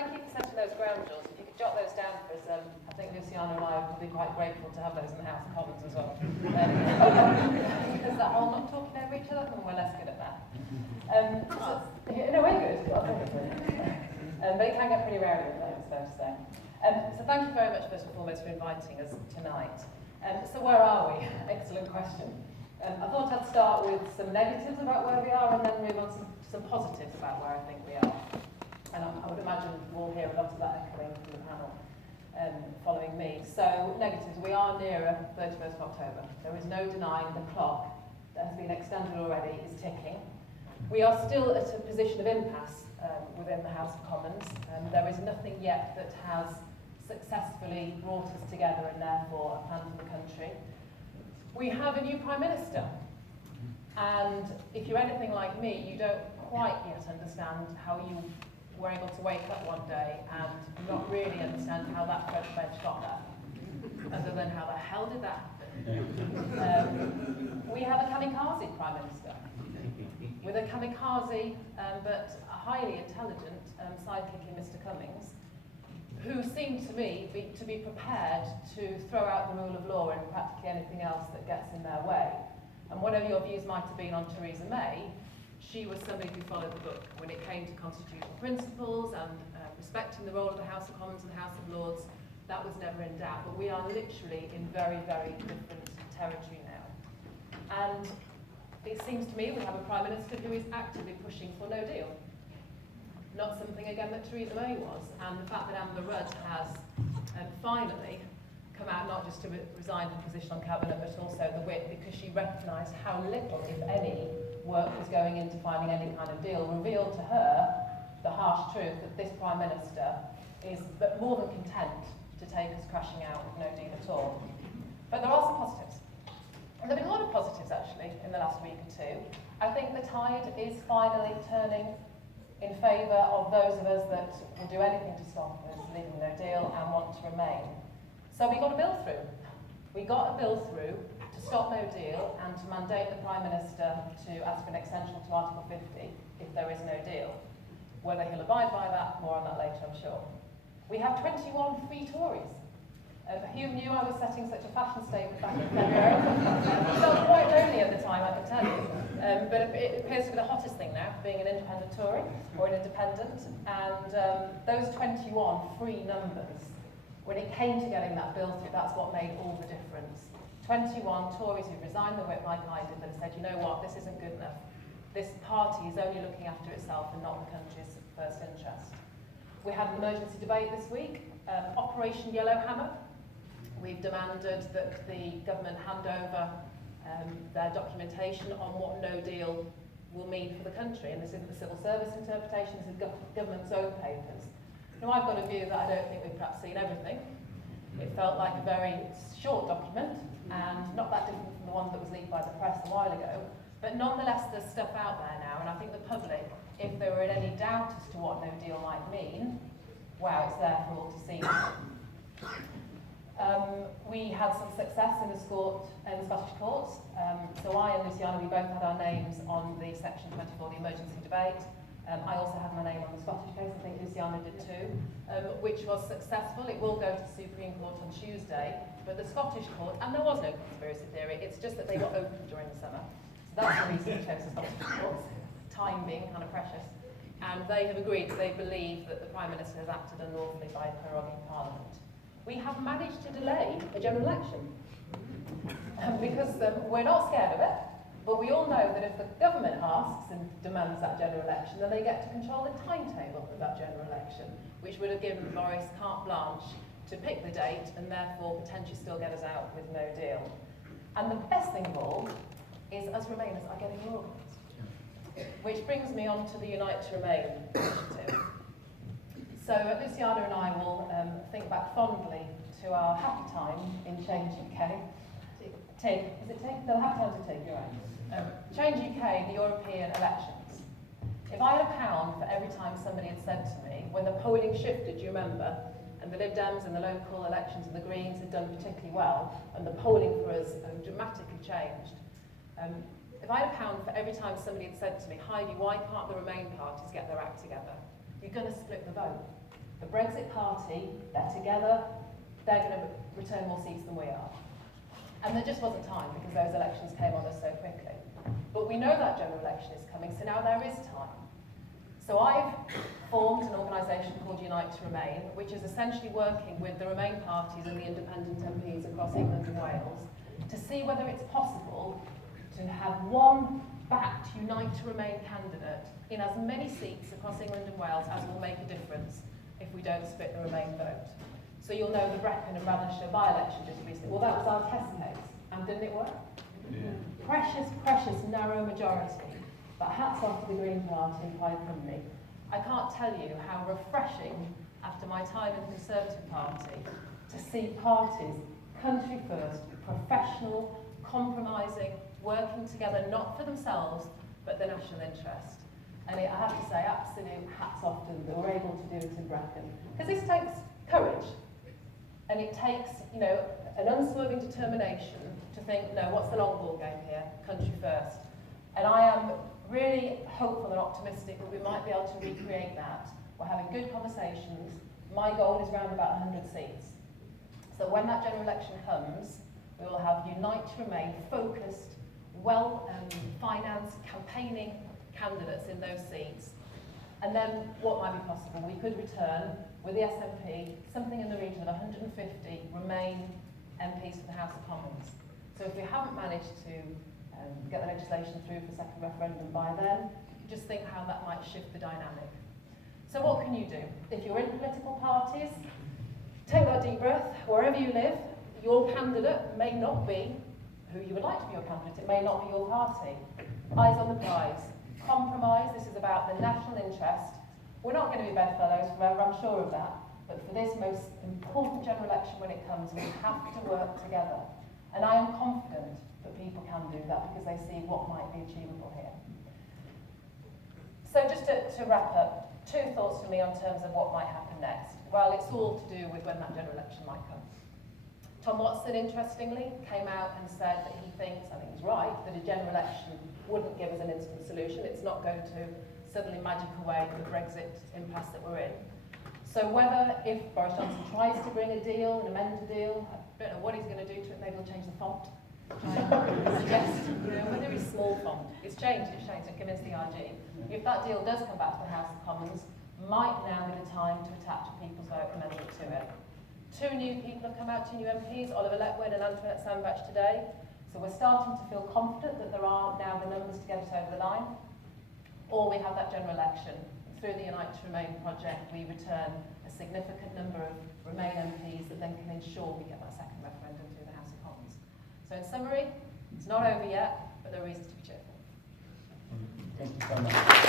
thank you for setting those ground rules. If you could jot those down for us, I think Luciana and I will be quite grateful to have those in the House of Commons as well. Because that whole not talking over each other, we're less good at that. No, we're good. But it can get pretty rowdy at the moment, it's fair to say. So thank you very much, first and foremost, for inviting us tonight. So where are we? Excellent question. I thought I'd start with some negatives about where we are and then move on to some positives about where I think we are. And I would imagine we'll hear a lot of that echoing from the panel following me. So negatives, we are nearer 31st of October. There is no denying the clock that has been extended already is ticking. We are still at a position of impasse within the House of Commons. There is nothing yet that has successfully brought us together and therefore a plan for the country. We have a new Prime Minister, and if you're anything like me, you don't quite yet understand how you were able to wake up one day and not really understand how that front bench got there, other than how the hell did that happen. We have a kamikaze Prime Minister, with a kamikaze but a highly intelligent sidekick in Mr. Cummings, who seemed to me to be prepared to throw out the rule of law and practically anything else that gets in their way. And whatever your views might have been on Theresa May, she was somebody who followed the book when it came to constitutional principles and respecting the role of the House of Commons and the House of Lords. That was never in doubt, but we are literally in very, very different territory now. And it seems to me we have a Prime Minister who is actively pushing for no deal. Not something, again, that Theresa May was. And the fact that Amber Rudd has finally come out not just to resign her position on Cabinet, but also the whip, because she recognised how little, if any, work was going into finding any kind of deal, revealed to her the harsh truth that this Prime Minister is more than content to take us crashing out with no deal at all. But there are some positives. And there have been a lot of positives, actually, in the last week or two. I think the tide is finally turning in favour of those of us that will do anything to stop us leaving no deal and want to remain. So we got a bill through. We got a bill through to stop no deal and to mandate the Prime Minister to ask for an extension to Article 50 if there is no deal. Whether he'll abide by that, more on that later, I'm sure. We have 21 free Tories. Who knew I was setting such a fashion statement back in February? I felt quite lonely at the time, I can tell you. But it appears to be the hottest thing now, being an independent Tory, or an independent. And those 21 free numbers, when it came to getting that bill through, that's what made all the difference. 21 Tories who resigned the whip like I did, that said, you know what, this isn't good enough. This party is only looking after itself and not the country's first interest. We had an emergency debate this week, Operation Yellowhammer. We've demanded that the government hand over their documentation on what no deal will mean for the country. And this isn't the civil service interpretation, this is government's own papers. Now, I've got a view that I don't think we've perhaps seen everything. It felt like a very short document and not that different from the one that was leaked by the press a while ago. But nonetheless, there's stuff out there now, and I think the public, if they were in any doubt as to what no deal might mean, wow, it's there for all to see. We had some success in the Scottish courts. So I and Luciana, we both had our names on the Section 24, the emergency debate. I also had my name on the Scottish case, I think Luciana did too, which was successful. It will go to the Supreme Court on Tuesday, but the Scottish court, and there was no conspiracy theory, it's just that they were open during the summer. So that's the reason we chose the Scottish courts, time being kind of precious. And they have agreed that they believe that the Prime Minister has acted unlawfully by proroguing Parliament. We have managed to delay a general election because we're not scared of it, but we all know that if the government asks and demands that general election, then they get to control the timetable of that general election, which would have given Boris carte blanche to pick the date and therefore potentially still get us out with no deal. And the best thing of all is us Remainers are getting organised, which brings me on to the Unite to Remain initiative. So Luciana and I will think back fondly to our happy time in Change UK. TIG, is it TIG? No, happy times are TIG, you're right. Change UK, the European elections. If I had £1 for every time somebody had said to me, when the polling shifted, do you remember, and the Lib Dems and the local elections and the Greens had done particularly well, and the polling for us dramatically changed. If I had £1 for every time somebody had said to me, Heidi, why can't the Remain parties get their act together? You're going to split the vote. The Brexit Party, they're together, they're going to return more seats than we are. And there just wasn't time because those elections came on us so quickly. But we know that general election is coming, so now there is time. So I've formed an organisation called Unite to Remain, which is essentially working with the Remain parties and the independent MPs across England and Wales to see whether it's possible to have one backed Unite to Remain candidate in as many seats across England and Wales as will make a difference if we don't split the Remain vote. So you'll know the Brecon and Radnorshire by-election just recently. Well, that was our test case, and didn't it work? Yeah. Precious, narrow majority. But hats off to the Green Party and Plaid Cymru. I can't tell you how refreshing, after my time in the Conservative Party, to see parties, country first, professional, compromising, working together, not for themselves, but the national interest. And I have to say, absolute hats off to them that we're able to do it in Brecon. Because this takes courage. And it takes, an unswerving determination to think, no, what's the long ball game here? Country first. And I am really hopeful and optimistic that we might be able to recreate that. We're having good conversations. My goal is around about 100 seats. So when that general election comes, we will have Unite to Remain focused, well-financed, campaigning candidates in those seats. And then what might be possible? We could return with the SNP something in the region of 150 Remain MPs for the House of Commons. So if we haven't managed to get the legislation through for second referendum by then, just think how that might shift the dynamic. So what can you do? If you're in political parties, take that deep breath. Wherever you live, your candidate may not be who you would like to be your candidate. It may not be your party. Eyes on the prize. Compromise. This is about the national interest. We're not going to be bedfellows forever, I'm sure of that. But for this most important general election when it comes, we have to work together. And I am confident that people can do that because they see what might be achievable here. So just to wrap up, two thoughts for me on terms of what might happen next. Well, it's all to do with when that general election might come. Tom Watson, interestingly, came out and said that he thinks, I think he's right, that a general election wouldn't give us an instant solution. It's not going to suddenly magic away the Brexit impasse that we're in. So whether, if Boris Johnson tries to bring a deal, an amended deal, I don't know what he's going to do to it, maybe he'll change the font. Suggest, whether it's small font, it's changed, and convince the RG. If that deal does come back to the House of Commons, might now be the time to attach a People's Vote amendment to it. Two new people have come out, two new MPs, Oliver Letwin and Antoinette Sandbach today. So we're starting to feel confident that there are now the numbers to get us over the line. Or we have that general election. Through the Unite to Remain project, we return a significant number of Remain MPs that then can ensure we get that second referendum through the House of Commons. So in summary, it's not over yet, but there are reasons to be cheerful. Thank you so much.